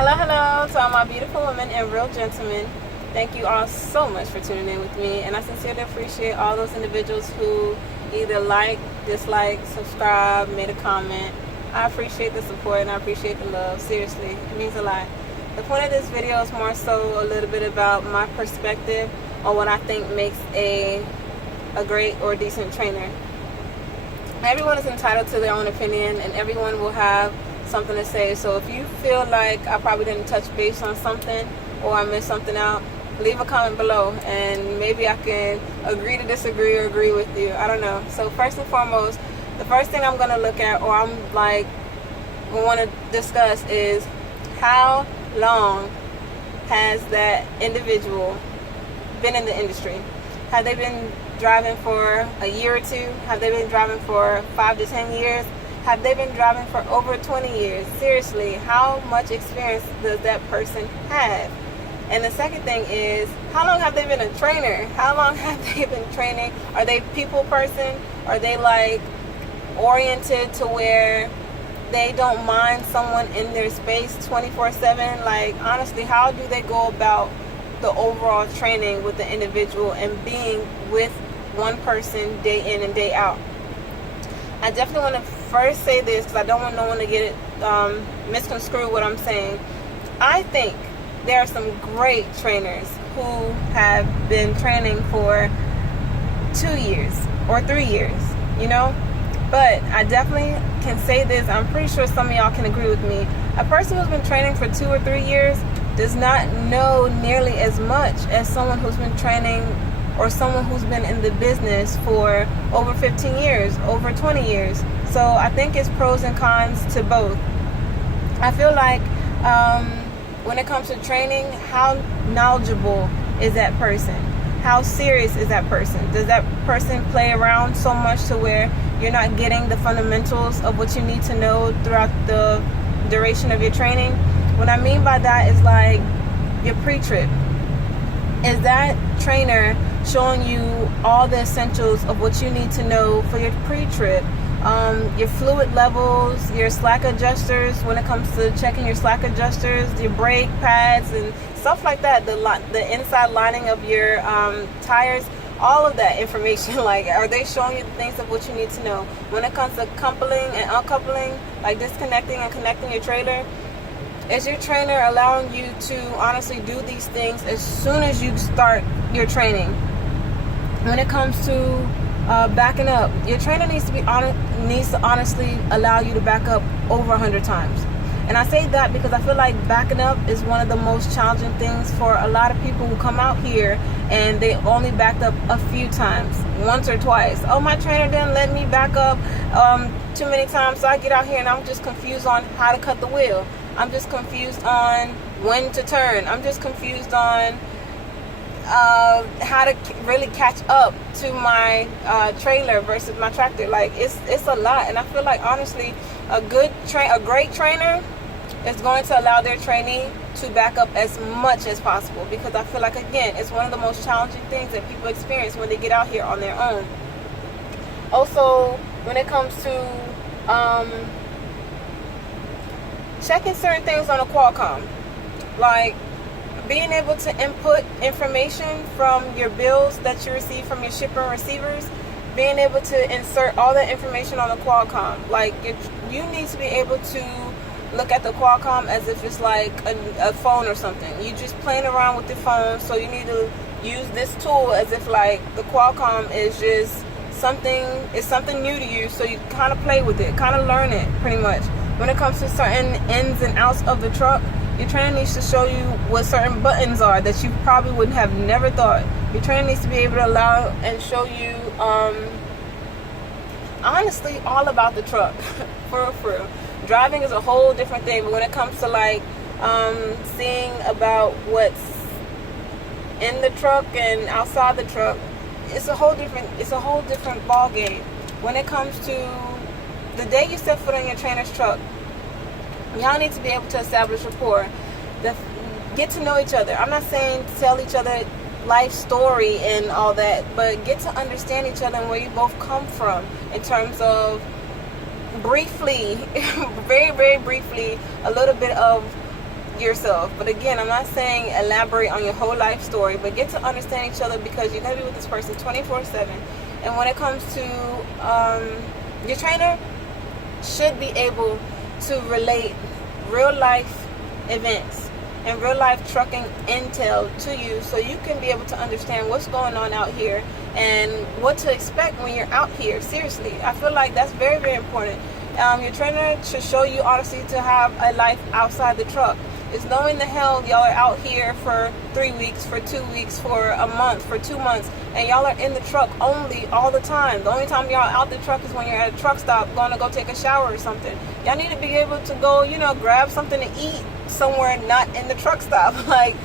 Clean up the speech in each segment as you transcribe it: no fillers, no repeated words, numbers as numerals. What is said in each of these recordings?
Hello to all my beautiful women and real gentlemen. Thank you all so much for tuning in with me, and I sincerely appreciate all those individuals who either like, dislike, subscribe, made a comment. I appreciate the support and I appreciate the love. Seriously, it means a lot. The point of this video is more so a little bit about my perspective on what I think makes a great or decent trainer. Everyone is entitled to their own opinion, and everyone will have something to say. So if you feel like I probably didn't touch base on something or I missed something out, leave a comment below and maybe I can agree to disagree or agree with you. I don't know. So first and foremost, the first thing I'm going to look at, or I'm like want to discuss, is how long has that individual been in the industry? Have they been driving for a year or two? Have they been driving for 5 to 10 years? Have they been driving for over 20 years? Seriously, how much experience does that person have? And the second thing is, how long have they been a trainer? How long have they been training? Are they people person? Are they like oriented to where they don't mind someone in their space 24/7? Like, honestly, how do they go about the overall training with the individual and being with one person day in and day out? I definitely want to first say this because I don't want no one to get it misconstrued what I'm saying. I think there are some great trainers who have been training for 2 years or 3 years, you know? But I definitely can say this, I'm pretty sure some of y'all can agree with me. A person who's been training for 2 or 3 years does not know nearly as much as someone who's been training, or someone who's been in the business for over 15 years, over 20 years. So I think it's pros and cons to both. I feel like when it comes to training, how knowledgeable is that person? How serious is that person? Does that person play around so much to where you're not getting the fundamentals of what you need to know throughout the duration of your training? What I mean by that is like your pre-trip. Is that trainer showing you all the essentials of what you need to know for your pre-trip? Your fluid levels, your slack adjusters, when it comes to checking your slack adjusters, your brake pads and stuff like that, the inside lining of your tires, all of that information. Like, are they showing you the things of what you need to know? When it comes to coupling and uncoupling, like disconnecting and connecting your trailer, is your trainer allowing you to honestly do these things as soon as you start your training? When it comes to backing up, your trainer needs to honestly allow you to back up over 100 times. And I say that because I feel like backing up is one of the most challenging things for a lot of people who come out here and they only backed up a few times, once or twice. Oh, my trainer didn't let me back up too many times, so I get out here and I'm just confused on how to cut the wheel. I'm just confused on when to turn. I'm just confused on how to really catch up to my trailer versus my tractor. Like, it's a lot, and I feel like honestly, a great trainer is going to allow their trainee to back up as much as possible, because I feel like, again, it's one of the most challenging things that people experience when they get out here on their own. Also, when it comes to checking certain things on a Qualcomm, like being able to input information from your bills that you receive from your shipper and receivers, being able to insert all that information on the Qualcomm. Like, you need to be able to look at the Qualcomm as if it's like a phone or something. You just playing around with the phone, so you need to use this tool as if like the Qualcomm is just something new to you, so you kind of play with it, kind of learn it pretty much. When it comes to certain ins and outs of the truck, your trainer needs to show you what certain buttons are that you probably would have never thought. Your trainer needs to be able to allow and show you honestly all about the truck. for real. Driving is a whole different thing, but when it comes to like seeing about what's in the truck and outside the truck, it's a whole different ball game. When it comes to the day you step foot on your trainer's truck, y'all need to be able to establish rapport, get to know each other. I'm not saying tell each other life story and all that, but get to understand each other and where you both come from in terms of briefly, very, very briefly, a little bit of yourself. But again, I'm not saying elaborate on your whole life story, but get to understand each other, because you're going to be with this person 24/7. And when it comes to your trainer should be able to relate real life events and real life trucking intel to you, so you can be able to understand what's going on out here and what to expect when you're out here. Seriously, I feel like that's very, very important. Your trainer should show you, honestly, to have a life outside the truck. It's knowing the hell y'all are out here for 3 weeks, for 2 weeks, for a month, for 2 months, and y'all are in the truck only all the time. The only time y'all out the truck is when you're at a truck stop going to go take a shower or something. Y'all need to be able to go, grab something to eat somewhere not in the truck stop. Like,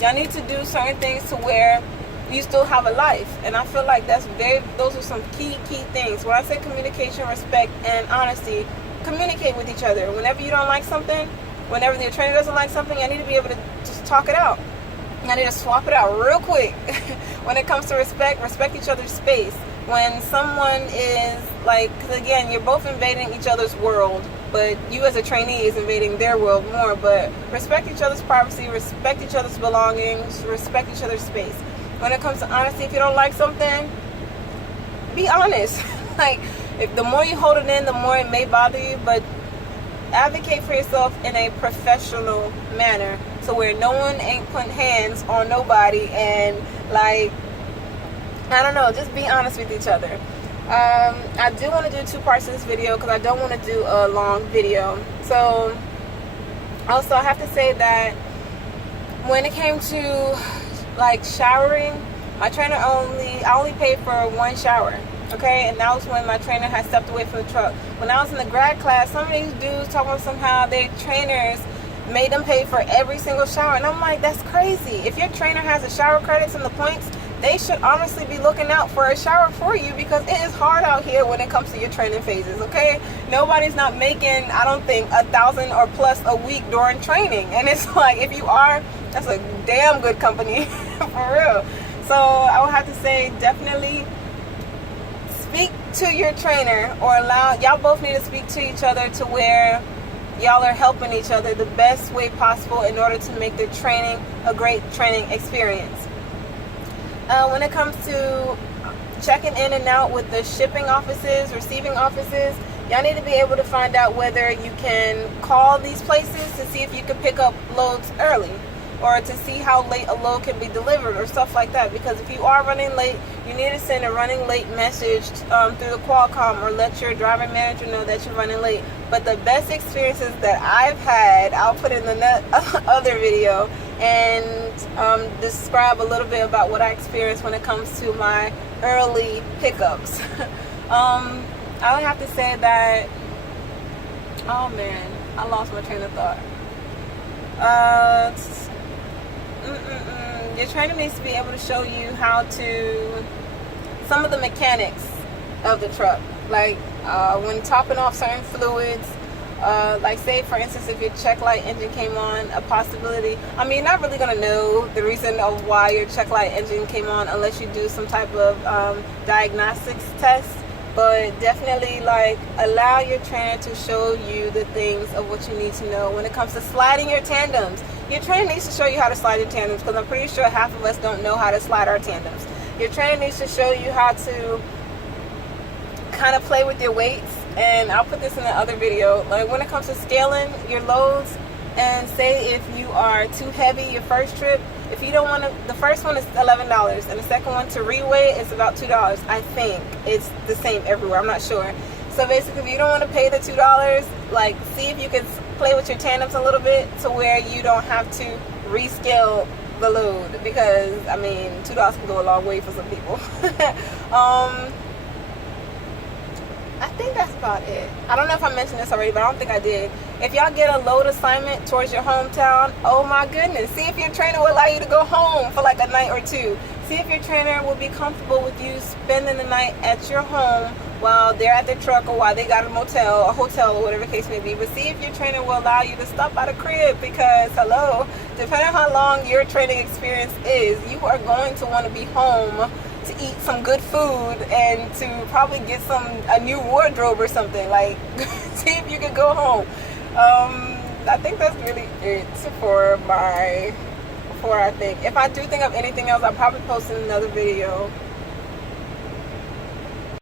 y'all need to do certain things to where you still have a life. And I feel like those are some key things. When I say communication, respect, and honesty, communicate with each other. Whenever you don't like something, whenever your trainer doesn't like something, I need to be able to just talk it out. I need to swap it out real quick. When it comes to respect each other's space. When someone is like, because again, you're both invading each other's world, but you as a trainee is invading their world more. But respect each other's privacy, respect each other's belongings, respect each other's space. When it comes to honesty, if you don't like something, be honest. Like, if the more you hold it in, the more it may bother you, but advocate for yourself in a professional manner, so where no one ain't putting hands on nobody, and like, I don't know, just be honest with each other. I do want to do 2 parts of this video because I don't want to do a long video. So also I have to say that when it came to like showering, my trainer I only paid for 1 shower. Okay, and that was when my trainer had stepped away from the truck. When I was in the grad class, some of these dudes talking about somehow their trainers made them pay for every single shower, and I'm like, that's crazy. If your trainer has the shower credits and the points, they should honestly be looking out for a shower for you, because it is hard out here when it comes to your training phases. Okay, nobody's not making, I don't think, 1,000 or plus a week during training, and it's like, if you are, that's a damn good company. For real. So I would have to say, definitely speak to your trainer, or y'all both need to speak to each other to where y'all are helping each other the best way possible in order to make the training a great training experience. When it comes to checking in and out with the shipping offices, receiving offices, y'all need to be able to find out whether you can call these places to see if you can pick up loads early, or to see how late a load can be delivered, or stuff like that. Because if you are running late, you need to send a running late message through the Qualcomm, or let your driver manager know that you're running late. But the best experiences that I've had, I'll put in the other video and describe a little bit about what I experienced when it comes to my early pickups. I would have to say that, oh man, I lost my train of thought. Your trainer needs to be able to show you how to, some of the mechanics of the truck, like when topping off certain fluids, like say for instance, if your check light engine came on, a possibility, I mean, you're not really going to know the reason of why your check light engine came on unless you do some type of diagnostics test. But definitely, like, allow your trainer to show you the things of what you need to know when it comes to sliding your tandems. Your trainer needs to show you how to slide your tandems, because I'm pretty sure half of us don't know how to slide our tandems. Your trainer needs to show you how to kind of play with your weights, and I'll put this in the other video. Like, when it comes to scaling your loads, and say if you are too heavy your first trip, if you don't want to, the first one is $11, and the second one to reweigh is about $2. I think it's the same everywhere, I'm not sure. So basically, if you don't want to pay the $2, like, see if you can play with your tandems a little bit to where you don't have to rescale the load, because I mean, $2 can go a long way for some people. I think that's about it. I don't know if I mentioned this already, but I don't think I did. If y'all get a load assignment towards your hometown, oh my goodness, see if your trainer will allow you to go home for like a night or 2. See if your trainer will be comfortable with you spending the night at your home while they're at their truck, or while they got a motel, a hotel, or whatever the case may be. But see if your trainer will allow you to stop by the crib, because hello, depending on how long your training experience is, you are going to want to be home to eat some good food and to probably get a new wardrobe or something. Like, see if you can go home. I think that's really it for our thing. If I do think of anything else, I'll probably post another video